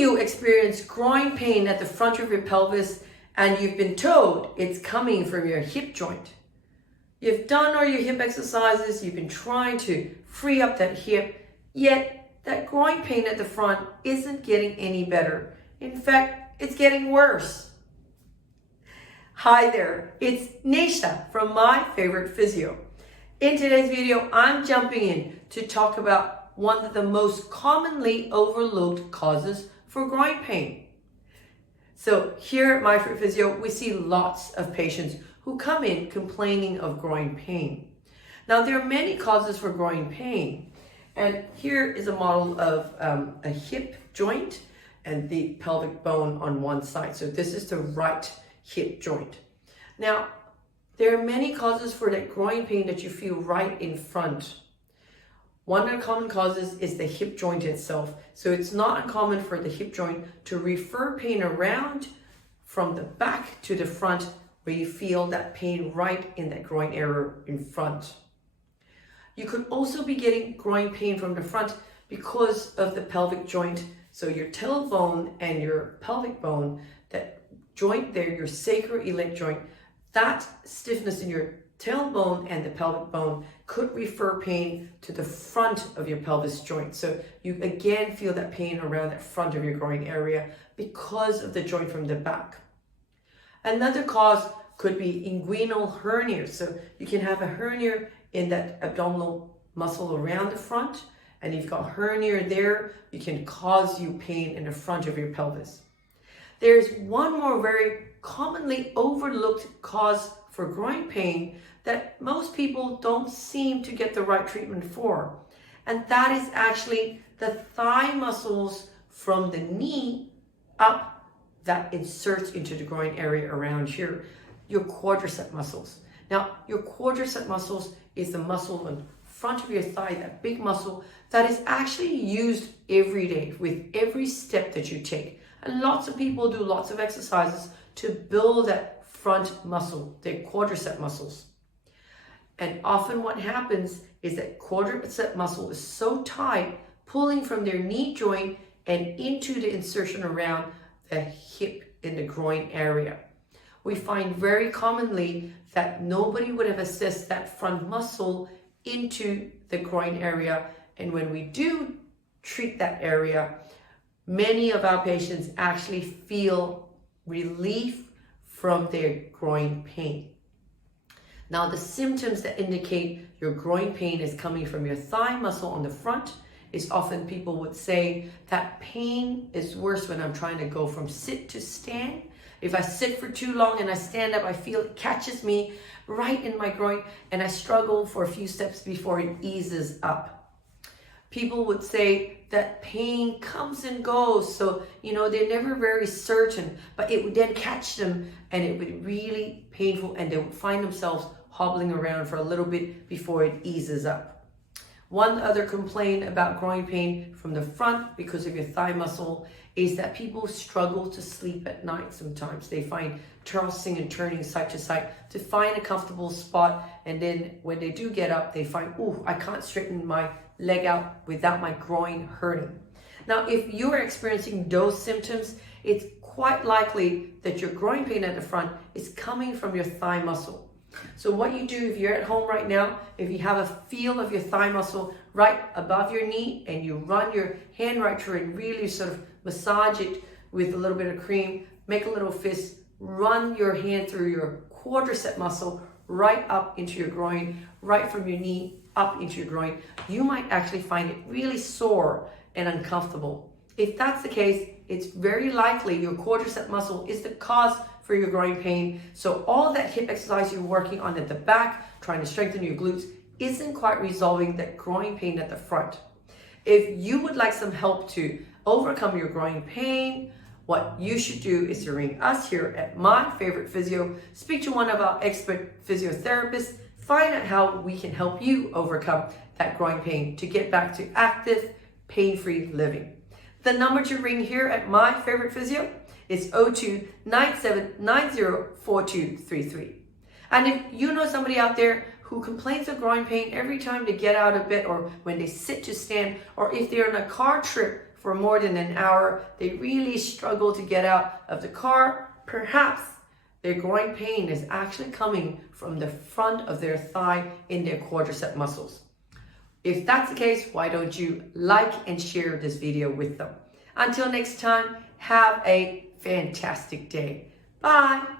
you experience groin pain at the front of your pelvis and you've been told it's coming from your hip joint? You've done all your hip exercises, you've been trying to free up that hip, yet that groin pain at the front isn't getting any better. In fact, it's getting worse. Hi there, it's Neesha from My Favourite Physio. In today's video, I'm jumping in to talk about one of the most commonly overlooked causes for groin pain. So here at My Favourite Physio, we see lots of patients who come in complaining of groin pain. Now, there are many causes for groin pain. And here is a model of a hip joint and the pelvic bone on one side. So this is the right hip joint. Now, there are many causes for that groin pain that you feel right in front. One of the common causes is the hip joint itself. So it's not uncommon for the hip joint to refer pain around from the back to the front, where you feel that pain right in that groin area in front. You could also be getting groin pain from the front because of the pelvic joint. So your tailbone and your pelvic bone, that joint there, your sacroiliac joint, that stiffness in your tailbone and the pelvic bone could refer pain to the front of your pelvis joint. So you again feel that pain around that front of your groin area because of the joint from the back. Another cause could be inguinal hernia. So you can have a hernia in that abdominal muscle around the front, and you've got hernia there, you can cause you pain in the front of your pelvis. There's one more very commonly overlooked cause for groin pain that most people don't seem to get the right treatment for. And that is actually the thigh muscles from the knee up that inserts into the groin area around here, your quadricep muscles. Now, your quadricep muscles is the muscle in front of your thigh, that big muscle that is actually used every day with every step that you take. And lots of people do lots of exercises to build that front muscle, their quadricep muscles. And often what happens is that quadricep muscle is so tight, pulling from their knee joint and into the insertion around the hip in the groin area. We find very commonly that nobody would have assessed that front muscle into the groin area. And when we do treat that area, many of our patients actually feel relief from their groin pain. Now, the symptoms that indicate your groin pain is coming from your thigh muscle on the front is often people would say that pain is worse when I'm trying to go from sit to stand. If I sit for too long and I stand up, I feel it catches me right in my groin and I struggle for a few steps before it eases up. People would say that pain comes and goes. So, they're never very certain, but it would then catch them and it would be really painful and they would find themselves hobbling around for a little bit before it eases up. One other complaint about groin pain from the front because of your thigh muscle is that people struggle to sleep at night sometimes. They find tossing and turning side to side to find a comfortable spot. And then when they do get up, they find, I can't straighten my leg out without my groin hurting. Now, if you're experiencing those symptoms, it's quite likely that your groin pain at the front is coming from your thigh muscle. So what you do if you're at home right now, if you have a feel of your thigh muscle right above your knee and you run your hand right through it, really sort of massage it with a little bit of cream, make a little fist, run your hand through your quadricep muscle right up into your groin, right from your knee up into your groin, you might actually find it really sore and uncomfortable. If that's the case, it's very likely your quadricep muscle is the cause for your groin pain. So all that hip exercise you're working on at the back, trying to strengthen your glutes, isn't quite resolving that groin pain at the front. If you would like some help to overcome your groin pain, what you should do is to ring us here at My Favourite Physio, speak to one of our expert physiotherapists, find out how we can help you overcome that groin pain to get back to active, pain-free living. The number to ring here at My Favourite Physio is 02-9790-4233. And if you know somebody out there who complains of groin pain every time they get out of bed or when they sit to stand, or if they're on a car trip for more than an hour, they really struggle to get out of the car, perhaps their groin pain is actually coming from the front of their thigh in their quadricep muscles. If that's the case, why don't you like and share this video with them? Until next time, have a fantastic day. Bye.